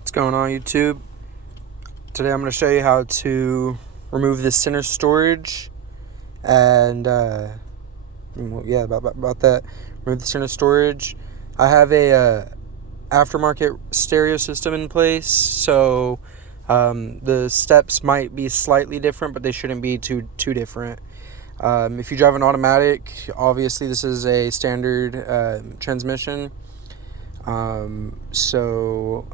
What's going on, YouTube? Today I'm going to show you how to remove the center storage and about that. Remove the center storage. I have a aftermarket stereo system in place, so the steps might be slightly different, but they shouldn't be too different. If you drive an automatic, obviously this is a standard transmission, so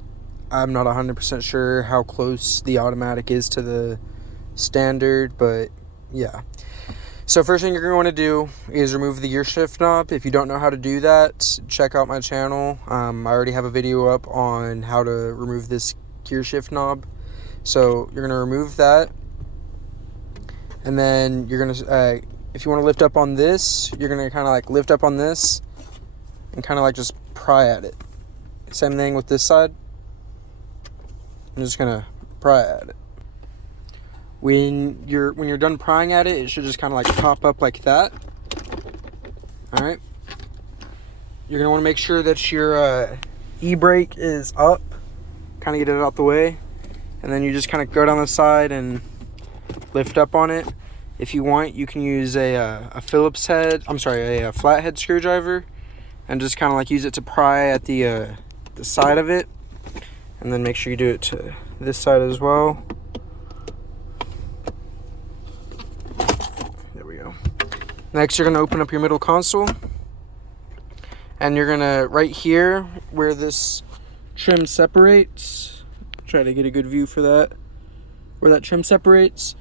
I'm not 100% sure how close the automatic is to the standard, but yeah. So first thing you're going to want to do is remove the gear shift knob. If you don't know how to do that, check out my channel. I already have a video up on how to remove this gear shift knob. So you're going to remove that, and then you're going to, if you want to lift up on this, you're going to kind of like lift up on this and kind of like just pry at it. Same thing with this side. I'm just gonna pry at it. When you're done prying at it, it should just kind of like pop up like that. All right. You're gonna want to make sure that your e-brake is up. Kind of get it out the way, and then you just kind of go down the side and lift up on it. If you want, you can use a Phillips head. A flathead screwdriver, and just kind of like use it to pry at the side of it. And then make sure you do it to this side as well. There we go. Next, you're going to open up your middle console. And you're going to, right here, where this trim separates, try to get a good view for that, where that trim separates.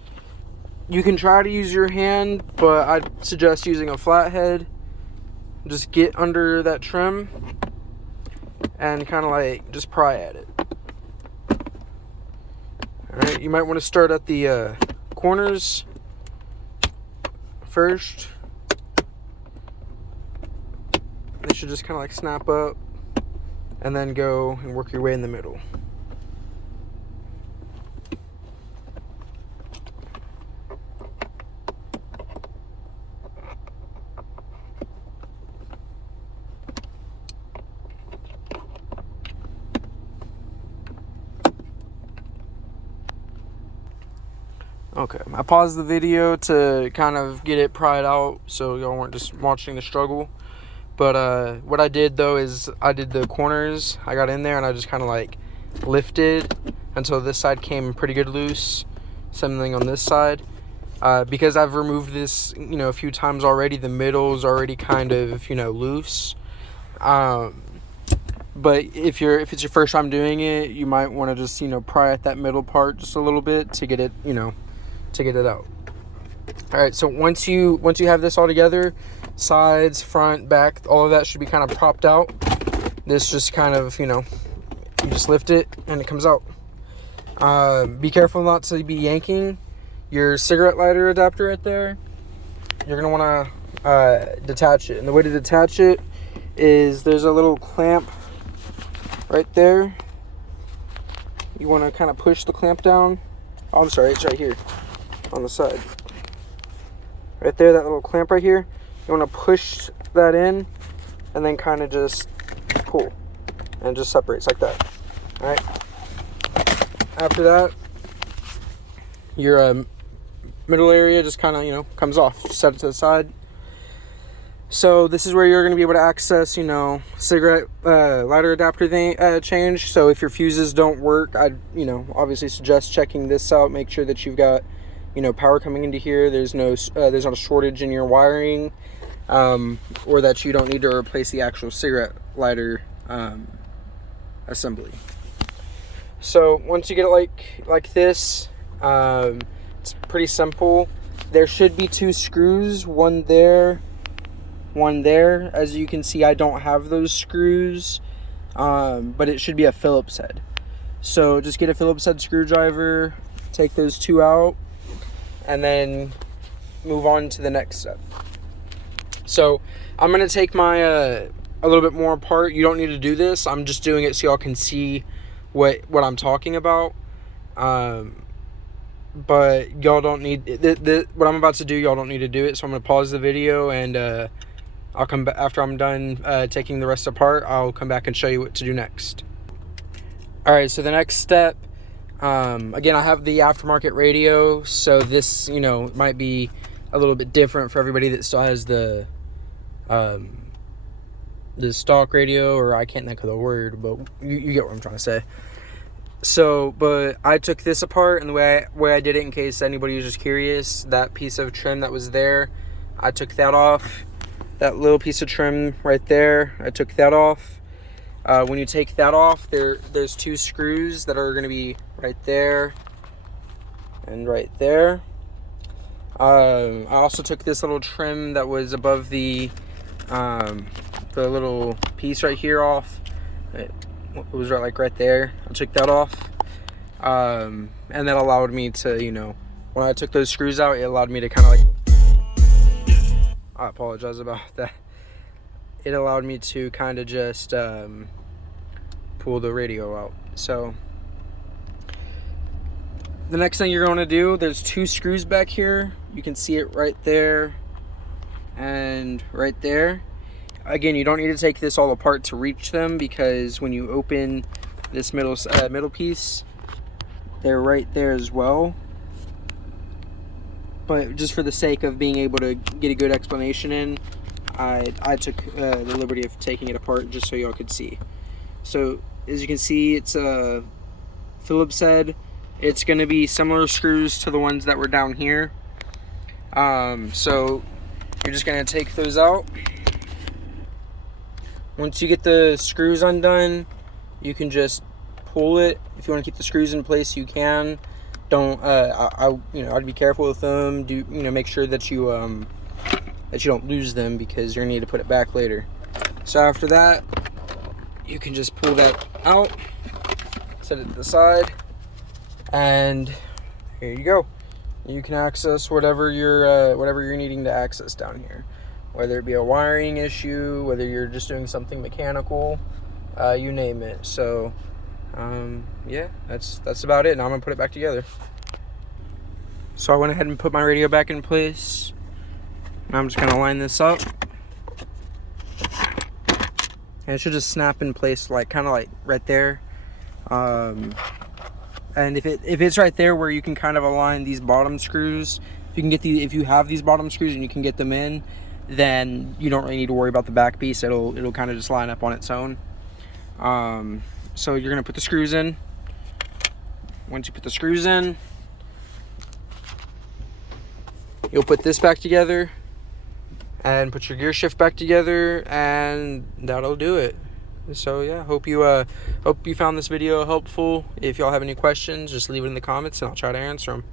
You can try to use your hand, but I'd suggest using a flathead. Just get under that trim and kind of like just pry at it. Alright, you might want to start at the corners first. They should just kind of like snap up, and then go and work your way in the middle. Okay, I paused the video to kind of get it pried out so y'all weren't just watching the struggle. But what I did though is I did the corners. I got in there and I just kind of like lifted until this side came pretty good loose. Same thing on this side. Because I've removed this, a few times already, the middle's already kind of, loose. But if it's your first time doing it, you might want to just, pry at that middle part just a little bit to get it, to get it out. All right, so once you have this all together, sides, front, back, all of that should be kind of propped out. This just kind of, you just lift it and it comes out. Be careful not to be yanking your cigarette lighter adapter right there. You're gonna want to detach it, and the way to detach it is there's a little clamp right there. You want to kind of push the clamp down. Oh, I'm sorry, it's right here on the side. Right there, that little clamp right here. You want to push that in and then kind of just pull, and it just separates like that. All right. After that, your middle area just kind of, comes off. Just set it to the side. So this is where you're going to be able to access, cigarette lighter adapter change. So if your fuses don't work, I'd, obviously suggest checking this out. Make sure that you've got, power coming into here. There's not a shortage in your wiring, or that you don't need to replace the actual cigarette lighter assembly. So once you get it like this, it's pretty simple. There should be 2 screws, one there, one there. As you can see, I don't have those screws, but it should be a Phillips head. So just get a Phillips head screwdriver, take those 2 out, and then move on to the next step. So I'm going to take my a little bit more apart. You don't need to do this. I'm just doing it so y'all can see what I'm talking about. But y'all don't need what I'm about to do. Y'all don't need to do it. So I'm going to pause the video, and I'll come back after I'm done taking the rest apart. I'll come back and show you what to do next. All right, so the next step, again, I have the aftermarket radio, so this, might be a little bit different for everybody that still has the stock radio, or I can't think of the word, but you get what I'm trying to say. So, but I took this apart, and the way I did it, in case anybody was just curious, that piece of trim that was there, I took that off. That little piece of trim right there, I took that off. When you take that off, there's 2 screws that are going to be right there and right there. I also took this little trim that was above the little piece right here off. It was right there. I took that off, and that allowed me to, when I took those screws out, it allowed me to kind of like, I apologize about that. It allowed me to kind of just pull the radio out. So the next thing you're going to do, there's 2 screws back here. You can see it right there and right there. Again, you don't need to take this all apart to reach them, because when you open this middle piece, they're right there as well. But just for the sake of being able to get a good explanation in, I took the liberty of taking it apart just so y'all could see. So as you can see, it's a Phillips head. It's going to be similar screws to the ones that were down here. So you're just going to take those out. Once you get the screws undone, you can just pull it. If you want to keep the screws in place, you can. Don't I'd be careful with them. Make sure that you don't lose them, because you're gonna need to put it back later. So after that, you can just pull that out, set it to the side, and here you go. You can access whatever you're needing to access down here, whether it be a wiring issue, whether you're just doing something mechanical, you name it. So yeah, that's about it. Now I'm gonna put it back together. So I went ahead and put my radio back in place. Now I'm just gonna line this up, and it should just snap in place, kind of like right there. And if it's right there where you can kind of align these bottom screws, if you have these bottom screws and you can get them in, then you don't really need to worry about the back piece. It'll kind of just line up on its own. So you're gonna put the screws in. Once you put the screws in, you'll put this back together and put your gear shift back together, and that'll do it. So yeah, hope you found this video helpful. If y'all have any questions, just leave it in the comments and I'll try to answer them.